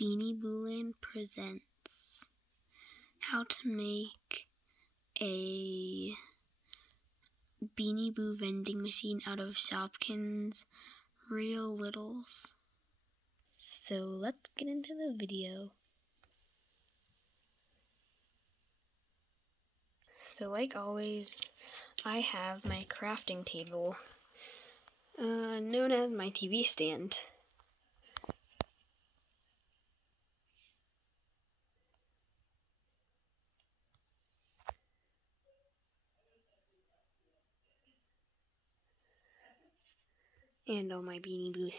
Beanie Booland presents how to make a Beanie Boo vending machine out of Shopkins Real Littles. So let's get into the video. So like always, I have my crafting table, known as my TV stand. And all my Beanie Boos.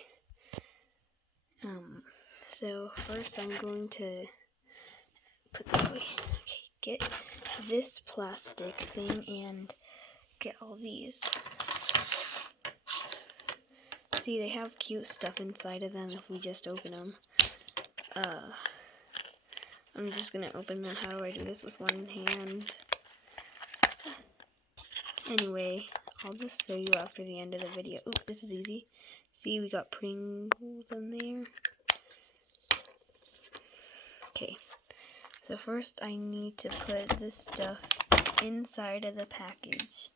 So first I'm going to put that away. Okay, get this plastic thing and get all these. See, they have cute stuff inside of them if we just open them. I'm just gonna open them. How do I do this with one hand? Anyway, I'll just show you after the end of the video. Ooh, this is easy. See, we got Pringles in there. Okay, so first I need to put this stuff inside of the package.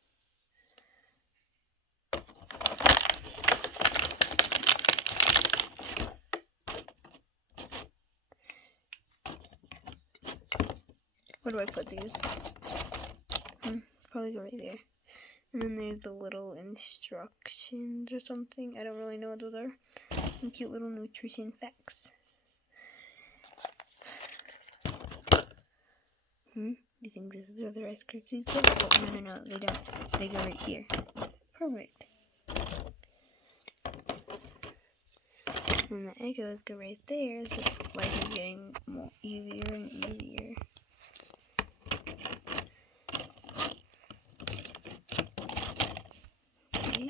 Where do I put these? It's probably right there. And then there's the little instructions or something. I don't really know what those are. And cute little nutrition facts. You think this is where the Rice Krispies go? Oh, no, they don't. They go right here. Perfect. And the echoes go right there, so life is getting more easier and easier. Okay.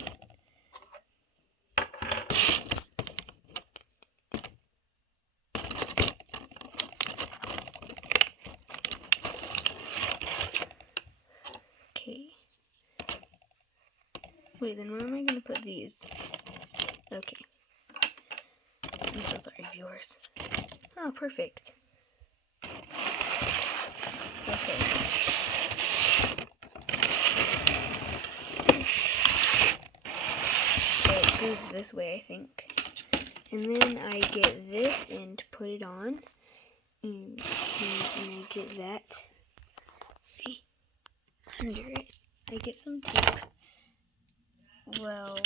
Okay. Wait, then where am I going to put these? Okay. I'm so sorry, viewers. Oh, perfect. Okay. So it goes this way, I think. And then I get this and put it on. And I get that. See? Under it. I get some tape. Well,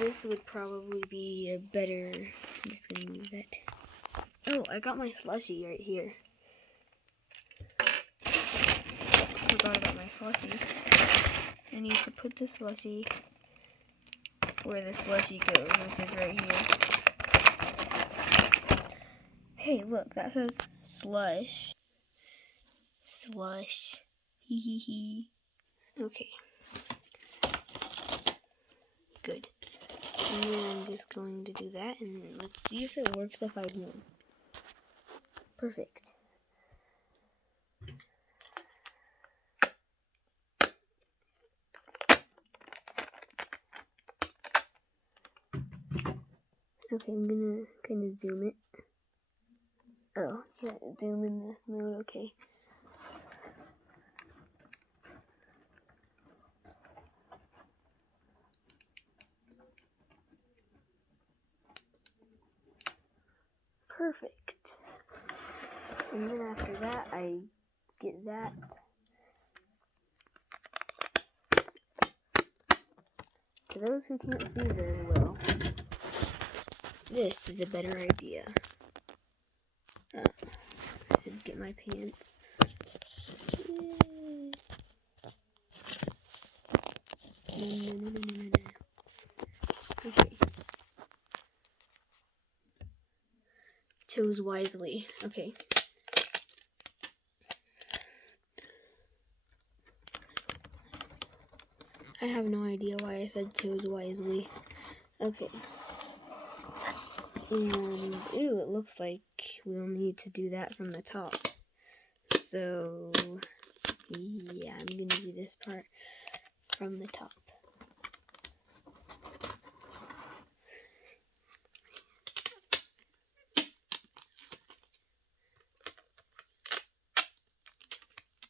this would probably be a better... I'm just going to move that. Oh, I got my slushie right here. Forgot about my slushie. I need to put the slushie where the slushie goes, which is right here. Hey, look, that says slush. Slush. Hee hee hee. Okay. Good. And then I'm just going to do that, and let's see if it works if I do. Perfect. Okay, I'm gonna kind of zoom it. Oh, yeah, zoom in this mode, okay. Perfect. And then after that, I get that. For those who can't see very well, this is a better idea. I should get my pants. Yay. No. Okay. Chose wisely. Okay. I have no idea why I said chose wisely. Okay. And, ooh, it looks like we'll need to do that from the top. So, yeah, I'm going to do this part from the top.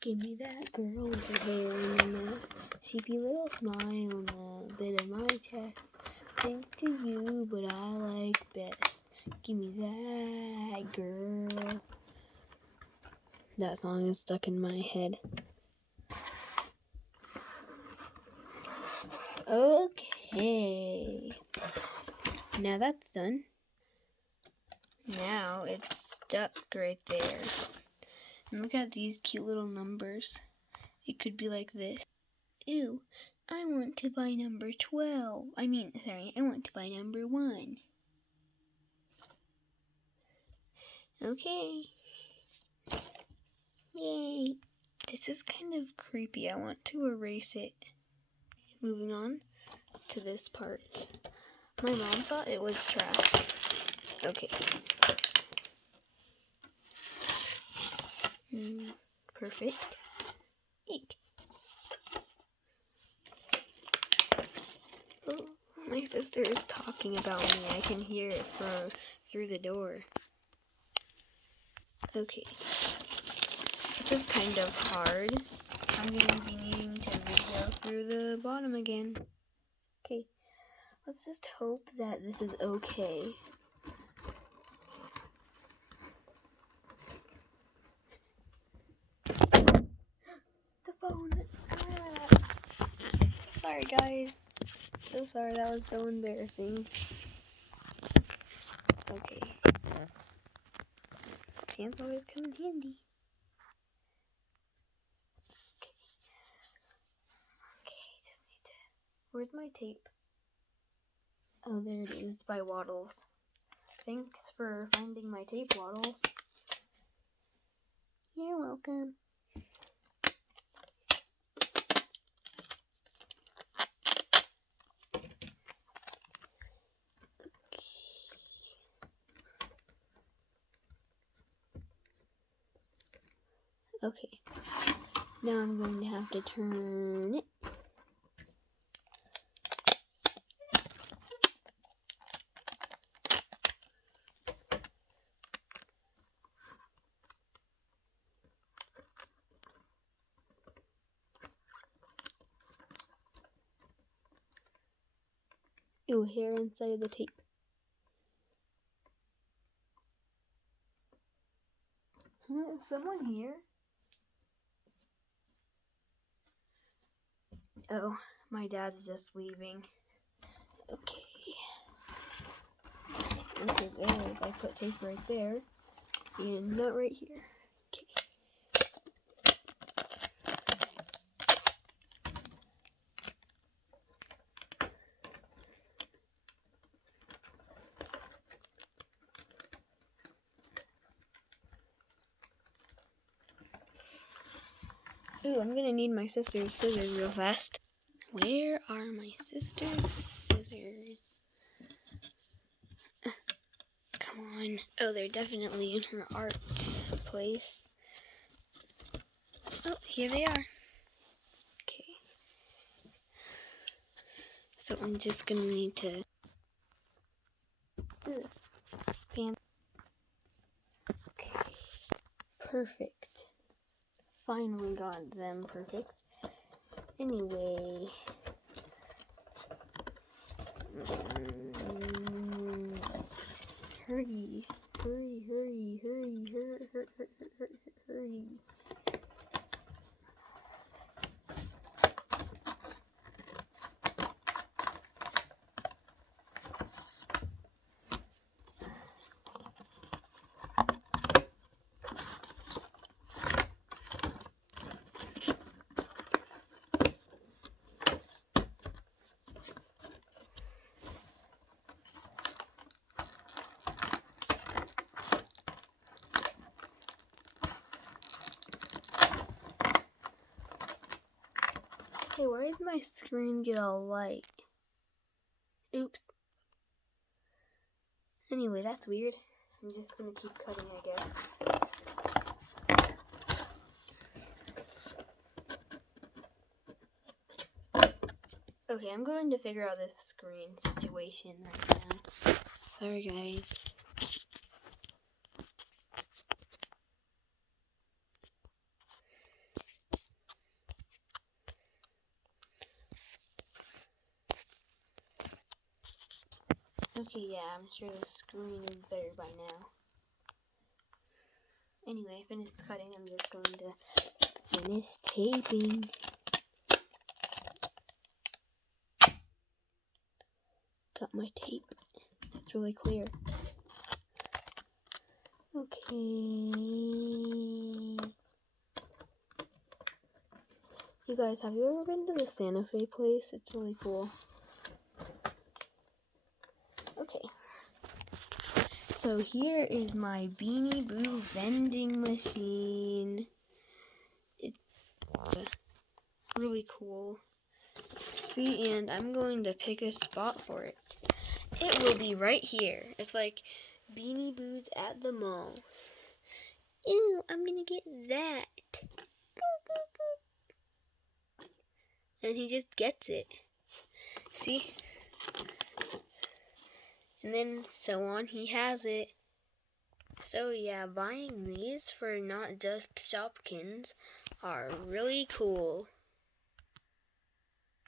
Give me that girl with her hair in a mess. Sheepy little smile on the bit of my chest. Thanks to you, but I like best. Give me that girl. That song is stuck in my head. Okay. Now that's done. Now it's stuck right there. And look at these cute little numbers. It could be like this. Ew, I want to buy number 12. I want to buy number 1. Okay. Yay. This is kind of creepy. I want to erase it. Moving on to this part. My mom thought it was trash. Okay. Perfect. Eek. Oh, my sister is talking about me. I can hear it through the door. Okay. This is kind of hard. I'm going to be needing to video through the bottom again. Okay. Let's just hope that this is okay. The phone. Ah. Sorry, guys. So sorry. That was so embarrassing. Okay. Pants always come in handy. Okay, just need to... Where's my tape? Oh, there it is, by Waddles. Thanks for finding my tape, Waddles. You're welcome. Okay. Now I'm going to have to turn it. Ew, hair inside of the tape. Is someone here? Oh, my dad's just leaving. Okay. Okay, there's, I put tape right there. And not right here. Okay. Ooh, I'm gonna need my sister's scissors real fast. Where are my sister's scissors? Come on. Oh, they're definitely in her art place. Oh, here they are. Okay. So I'm just gonna need to... Pan. Okay. Perfect. Finally got them perfect. Anyway. Hurry. Hurry, hurry, hurry, hurry, hurry, hurry, hurry. Hey, why did my screen get all light? Oops. Anyway, that's weird. I'm just gonna keep cutting, I guess. Okay, I'm going to figure out this screen situation right now. Sorry, guys. Okay, yeah, I'm sure the screen is better by now. Anyway, I finished cutting. I'm just going to finish taping. Got my tape. It's really clear. Okay. You guys, have you ever been to the Santa Fe place? It's really cool. Okay. So here is my Beanie Boo vending machine. It's really cool. See, and I'm going to pick a spot for it. It will be right here. It's like Beanie Boos at the mall. Ew, I'm gonna get that. Boop, boop, boop. And he just gets it. See? And then so on, he has it. So yeah, buying these for not just Shopkins are really cool.